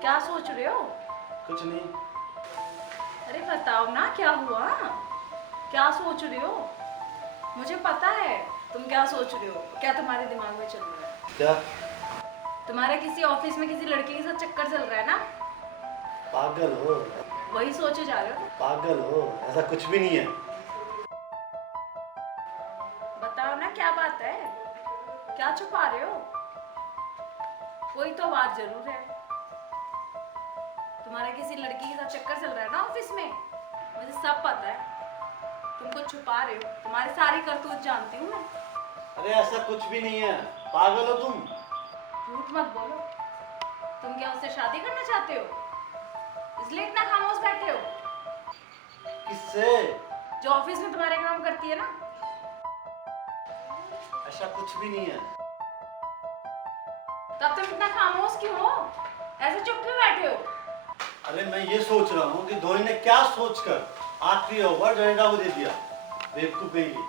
क्या सोच रहे हो? कुछ नहीं। अरे बताओ ना क्या हुआ? क्या सोच रहे हो? मुझे पता है तुम क्या सोच रहे हो। क्या तुम्हारे दिमाग में चल रहा है? क्या? तुम्हारे किसी ऑफिस में किसी लड़के के साथ चक्कर चल रहा है ना? पागल हो? वही सोचे जा रहे हो तुम? पागल हो? ऐसा कुछ भी नहीं है। बताओ ना क्या बात है? क्या छुपा रहे हो? कोई तो बात जरूर है। तुम्हारा किसी लड़की के साथ चक्कर चल रहा है ना ऑफिस में। मुझे सब पता है। तुम कुछ छुपा रहे हो। तुम्हारी सारी करतूत जानती हूँ मैं। अरे ऐसा कुछ भी नहीं है। पागल हो तुम? झूठ मत बोलो। तुम क्या उससे शादी करना चाहते हो? इसलिए इतना खामोश बैठे हो? किससे? जो ऑफिस में तुम्हारे काम करती है ना। ऐसा कुछ भी नहीं है। तब तुम इतना खामोश क्यों हो? ऐसे चुप क्यों बैठे हो? अरे मैं ये सोच रहा हूँ कि धोनी ने क्या सोचकर आखिरी ओवर जडेजा को दे दिया। बेवकूफ कहीं की।